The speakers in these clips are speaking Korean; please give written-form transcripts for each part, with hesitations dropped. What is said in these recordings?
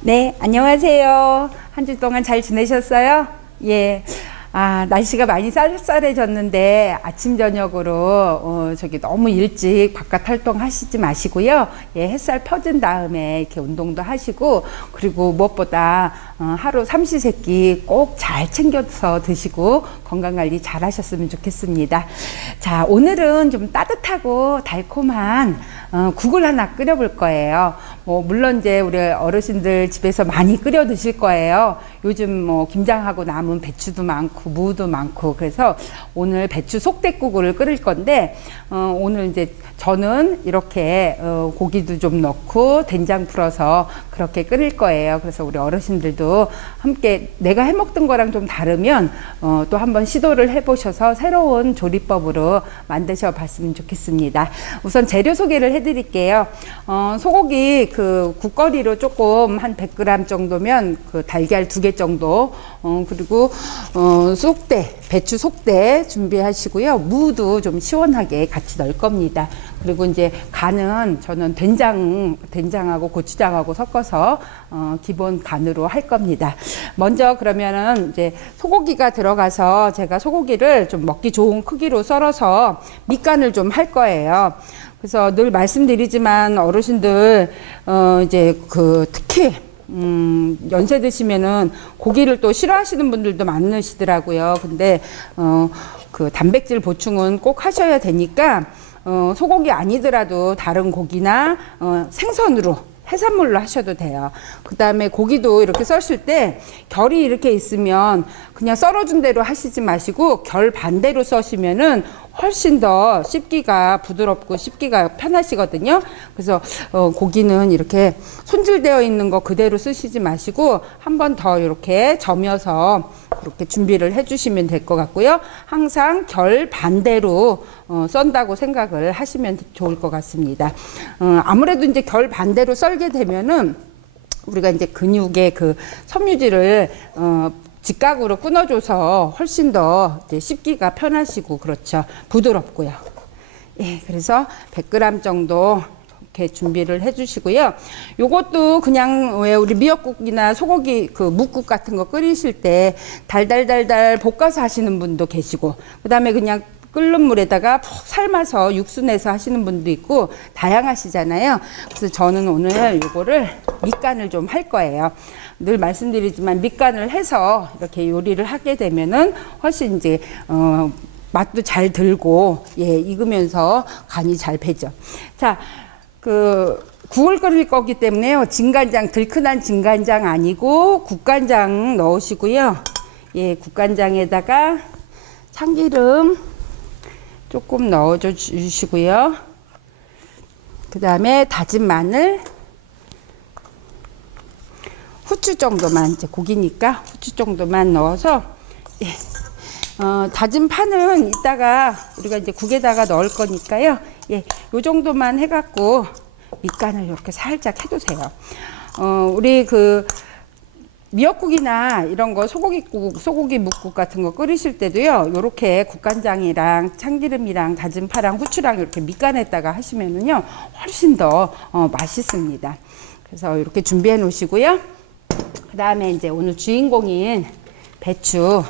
네, 안녕하세요. 한 주 동안 잘 지내셨어요? 예. 날씨가 많이 쌀쌀해졌는데 아침 저녁으로 저기 너무 일찍 바깥 활동하시지 마시고요. 예, 햇살 퍼진 다음에 이렇게 운동도 하시고, 그리고 무엇보다 하루 삼시세끼 꼭 잘 챙겨서 드시고 건강 관리 잘 하셨으면 좋겠습니다. 자, 오늘은 좀 따뜻하고 달콤한 국을 하나 끓여 볼 거예요. 물론 이제 우리 어르신들 집에서 많이 끓여 드실 거예요. 요즘 김장하고 남은 배추도 많고 무도 많고, 그래서 오늘 배추 속대국을 끓일 건데, 오늘 이제 저는 이렇게 고기도 좀 넣고 된장 풀어서 그렇게 끓일 거예요. 그래서 우리 어르신들도 함께 내가 해먹던 거랑 좀 다르면 또 한번 시도를 해보셔서 새로운 조리법으로 만드셔 봤으면 좋겠습니다. 우선 재료 소개를 해드릴게요. 소고기 그 국거리로 조금 한 100g 정도면 그 달걀 2개 정도, 그리고 속대, 배추 속대 준비하시고요. 무도 좀 시원하게 같이 넣을 겁니다. 그리고 이제 간은 저는 된장하고 고추장하고 섞어서 기본 간으로 할 겁니다. 먼저 그러면은 이제 소고기가 들어가서 제가 소고기를 좀 먹기 좋은 크기로 썰어서 밑간을 좀 할 거예요. 그래서 늘 말씀드리지만 어르신들 이제 특히 연세 드시면은 고기를 또 싫어하시는 분들도 많으시더라고요. 근데 그 단백질 보충은 꼭 하셔야 되니까 소고기 아니더라도 다른 고기나 생선으로, 해산물로 하셔도 돼요. 그 다음에 고기도 이렇게 써실 때 결이 이렇게 있으면 그냥 썰어준 대로 하시지 마시고 결 반대로 써시면은 훨씬 더 씹기가 부드럽고 씹기가 편하시거든요. 그래서 고기는 이렇게 손질되어 있는 거 그대로 쓰시지 마시고 한 번 더 이렇게 점여서 이렇게 준비를 해주시면 될 것 같고요. 항상 결 반대로 썬다고 생각을 하시면 좋을 것 같습니다. 아무래도 이제 결 반대로 썰게 되면은 우리가 이제 근육의 그 섬유질을 직각으로 끊어줘서 훨씬 더 이제 씹기가 편하시고, 그렇죠. 부드럽고요. 예, 그래서 100g 정도 이렇게 준비를 해주시고요. 요것도 그냥 왜 우리 미역국이나 소고기 그 묵국 같은 거 끓이실 때 달달달달 볶아서 하시는 분도 계시고, 그 다음에 그냥 끓는 물에다가 푹 삶아서 육수 내서 하시는 분도 있고 다양하시잖아요. 그래서 저는 오늘 요거를 밑간을 좀 할 거예요. 늘 말씀드리지만 밑간을 해서 이렇게 요리를 하게 되면은 훨씬 이제 맛도 잘 들고, 예, 익으면서 간이 잘 배죠. 자, 국을 끓일 거기 때문에요. 진간장, 들큰한 진간장 아니고 국간장 넣으시고요. 예, 국간장에다가 참기름 조금 넣어줘 주시고요. 그 다음에 다진 마늘, 후추 정도만, 이제 고기니까 후추 정도만 넣어서, 예, 다진 파는 이따가 우리가 이제 국에다가 넣을 거니까요. 예, 요 정도만 해갖고 밑간을 이렇게 살짝 해두세요. 우리 미역국이나 이런 거 소고기국, 소고기 묵국 같은 거 끓이실 때도요, 요렇게 국간장이랑 참기름이랑 다진 파랑 후추랑 이렇게 밑간에다가 하시면은요, 훨씬 더 맛있습니다. 그래서 이렇게 준비해 놓으시고요. 그 다음에 이제 오늘 주인공인 배추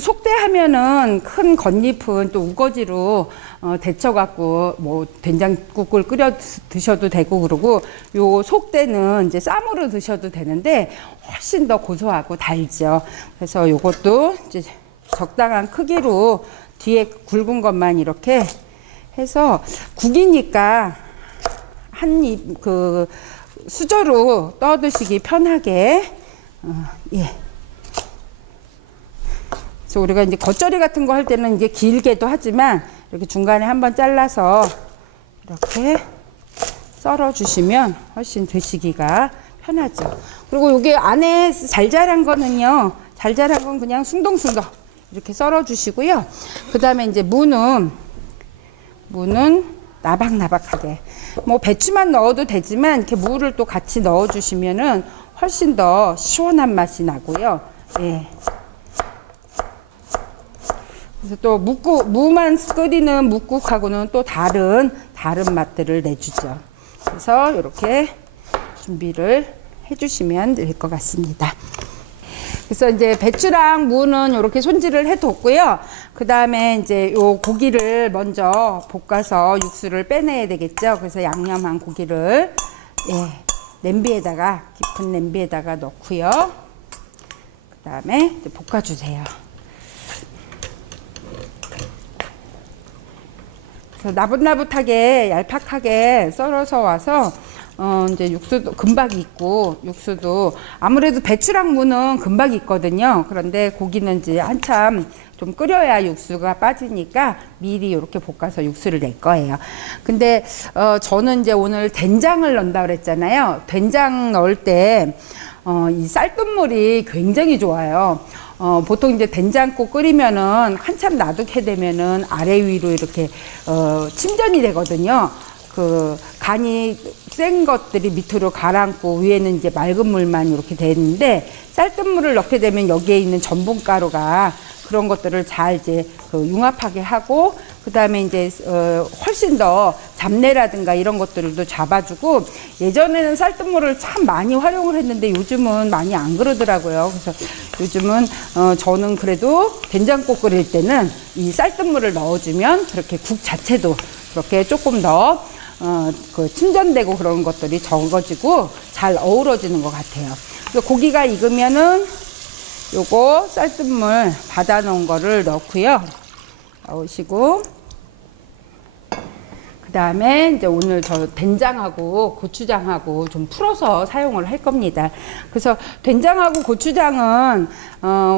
속대하면은 큰 겉잎은 또 우거지로 데쳐갖고 뭐 된장국을 끓여 드셔도 되고, 그러고 요 속대는 이제 쌈으로 드셔도 되는데 훨씬 더 고소하고 달죠. 그래서 요것도 이제 적당한 크기로 뒤에 굵은 것만 이렇게 해서, 국이니까 한 입 수저로 떠 드시기 편하게, 예. 그래서 우리가 이제 겉절이 같은 거 할 때는 이제 길게도 하지만 이렇게 중간에 한번 잘라서 이렇게 썰어 주시면 훨씬 드시기가 편하죠. 그리고 여기 안에 잘 자란 거는요, 잘 자란 건 그냥 숭덩숭덩 이렇게 썰어 주시고요. 그 다음에 이제 무는 나박나박하게, 뭐 배추만 넣어도 되지만 이렇게 무를 또 같이 넣어 주시면은 훨씬 더 시원한 맛이 나고요. 예. 그래서 또 무만 끓이는 묵국하고는 또 다른 맛들을 내주죠. 그래서 이렇게 준비를 해주시면 될 것 같습니다. 그래서 이제 배추랑 무는 이렇게 손질을 해뒀고요. 그 다음에 이제 요 고기를 먼저 볶아서 육수를 빼내야 되겠죠. 그래서 양념한 고기를 냄비에다가, 깊은 냄비에다가 넣고요. 그 다음에 이제 볶아주세요. 그래서 나긋나긋하게 얄팍하게 썰어서 와서 이제 육수도 금방 익고, 육수도 아무래도 배추랑 무는 금방 익거든요. 그런데 고기는 이제 한참 좀 끓여야 육수가 빠지니까 미리 이렇게 볶아서 육수를 낼 거예요. 근데 저는 이제 오늘 된장을 넣는다 그랬잖아요. 된장 넣을 때 이 쌀뜨물이 굉장히 좋아요. 보통 이제 된장국 끓이면은 한참 놔두게 되면은 아래 위로 이렇게 침전이 되거든요. 그 간이 센 것들이 밑으로 가라앉고 위에는 이제 맑은 물만 이렇게 되는데, 쌀뜨물을 넣게 되면 여기에 있는 전분가루가 그런 것들을 잘 이제 융합하게 하고, 그 다음에 이제 훨씬 더 잡내라든가 이런 것들도 잡아주고, 예전에는 쌀뜨물을 참 많이 활용을 했는데 요즘은 많이 안 그러더라고요. 그래서 요즘은 저는 그래도 된장국 끓일 때는 이 쌀뜨물을 넣어주면 그렇게 국 자체도 그렇게 조금 더 그 침전되고 그런 것들이 적어지고 잘 어우러지는 것 같아요. 그래서 고기가 익으면은 요거 쌀뜨물 받아 놓은 거를 넣고요. 넣으시고, 그 다음에 이제 오늘 저 된장하고 고추장하고 좀 풀어서 사용을 할 겁니다. 그래서 된장하고 고추장은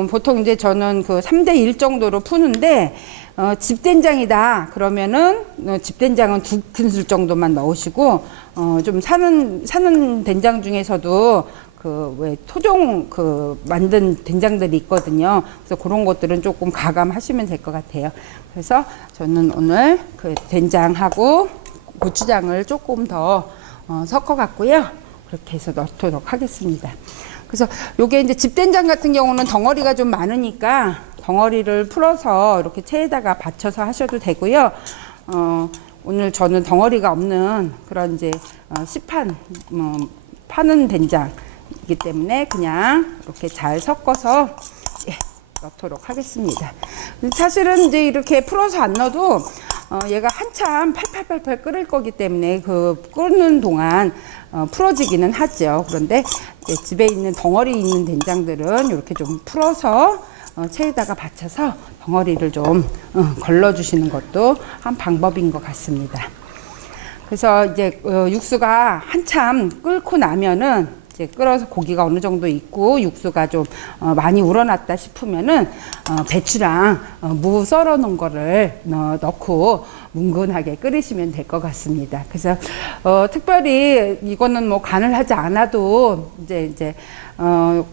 보통 이제 저는 그 3대1 정도로 푸는데, 집된장이다 그러면은 집된장은 2큰술 정도만 넣으시고, 좀 사는 된장 중에서도 그 왜 토종 그 만든 된장들이 있거든요. 그래서 그런 것들은 조금 가감하시면 될 것 같아요. 그래서 저는 오늘 그 된장하고 고추장을 조금 더 섞어 갖고요. 그렇게 해서 넣도록 하겠습니다. 그래서 요게 이제 집된장 같은 경우는 덩어리가 좀 많으니까 덩어리를 풀어서 이렇게 체에다가 받쳐서 하셔도 되고요. 오늘 저는 덩어리가 없는 그런 이제 시판 파는 된장이기 때문에 그냥 이렇게 잘 섞어서 넣도록 하겠습니다. 사실은 이제 이렇게 풀어서 안 넣어도 얘가 한참 팔팔팔팔 끓을 거기 때문에 그 끓는 동안 풀어지기는 하죠. 그런데 이제 집에 있는 덩어리 있는 된장들은 이렇게 좀 풀어서 체에다가 받쳐서 덩어리를 좀 걸러주시는 것도 한 방법인 것 같습니다. 그래서 이제 육수가 한참 끓고 나면은 이제 끓어서 고기가 어느 정도 익고 육수가 좀 많이 우러났다 싶으면은 배추랑 무 썰어 놓은 거를 넣고 뭉근하게 끓이시면 될 것 같습니다. 그래서 특별히 이거는 뭐 간을 하지 않아도 이제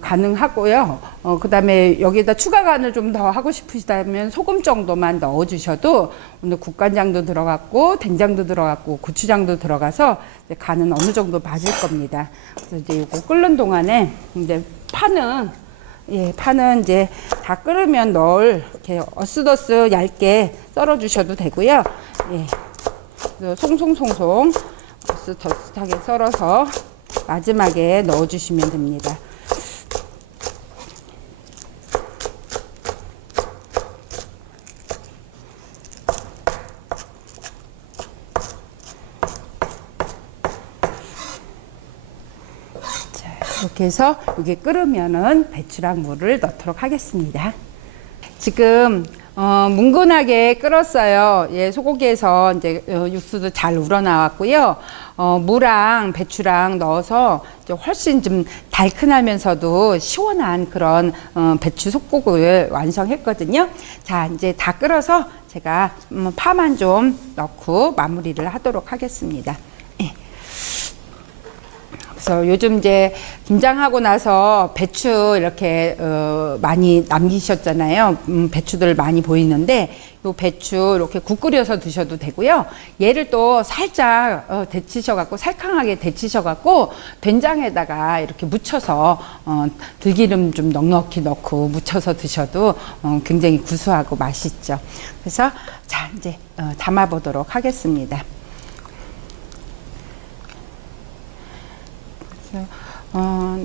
가능하고요. 그 다음에 여기다 추가 간을 좀 더 하고 싶으시다면 소금 정도만 넣어 주셔도, 오늘 국간장도 들어갔고 된장도 들어갔고 고추장도 들어가서 이제 간은 어느 정도 맞을 겁니다. 그래서 이제 이거 끓는 동안에 이제 파는 이제 다 끓으면 이렇게 어슷어슷 얇게 썰어 주셔도 되고요. 송송송송 어슷어슷하게 썰어서 마지막에 넣어 주시면 됩니다. 이렇게 해서 이게 끓으면은 배추랑 무를 넣도록 하겠습니다. 지금 뭉근하게 끓었어요. 소고기에서 이제 육수도 잘 우러나왔고요. 무랑 배추랑 넣어서 이제 훨씬 좀 달큰하면서도 시원한 그런 배추 속국을 완성했거든요. 자, 이제 다 끓어서 제가 파만 좀 넣고 마무리를 하도록 하겠습니다. 그래서 요즘 이제 김장하고 나서 배추 이렇게 많이 남기셨잖아요. 배추들 많이 보이는데 요 배추 이렇게 국 끓여서 드셔도 되고요. 얘를 또 살짝 데치셔갖고 살캉하게 데치셔갖고 된장에다가 이렇게 묻혀서 들기름 좀 넉넉히 넣고 묻혀서 드셔도 굉장히 구수하고 맛있죠. 그래서 자, 이제 담아 보도록 하겠습니다.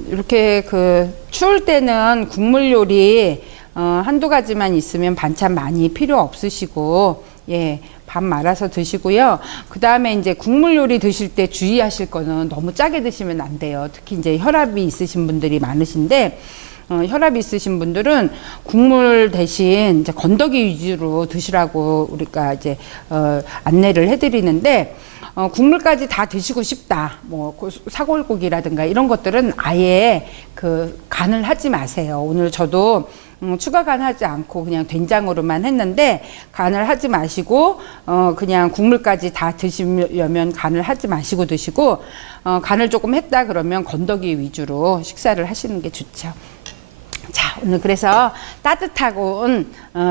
이렇게 그 추울 때는 국물 요리 한두 가지만 있으면 반찬 많이 필요 없으시고, 예, 밥 말아서 드시고요. 그 다음에 이제 국물 요리 드실 때 주의하실 거는 너무 짜게 드시면 안 돼요. 특히 이제 혈압이 있으신 분들이 많으신데, 혈압이 있으신 분들은 국물 대신 이제 건더기 위주로 드시라고 우리가 이제 안내를 해드리는데, 국물까지 다 드시고 싶다. 뭐 사골국이라든가 이런 것들은 아예 그 간을 하지 마세요. 오늘 저도 추가 간하지 않고 그냥 된장으로만 했는데, 간을 하지 마시고 그냥 국물까지 다 드시려면 간을 하지 마시고 드시고, 간을 조금 했다 그러면 건더기 위주로 식사를 하시는 게 좋죠. 자, 오늘 그래서 따뜻하고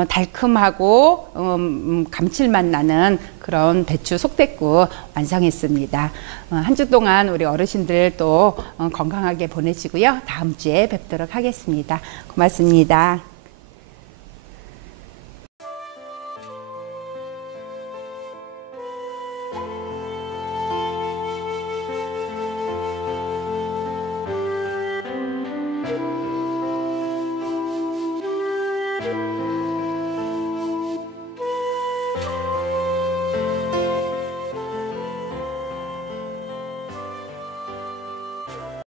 달콤하고 감칠맛 나는 그런 배추 속대국 완성했습니다. 한 주 동안 우리 어르신들 또 건강하게 보내시고요. 다음 주에 뵙도록 하겠습니다. 고맙습니다.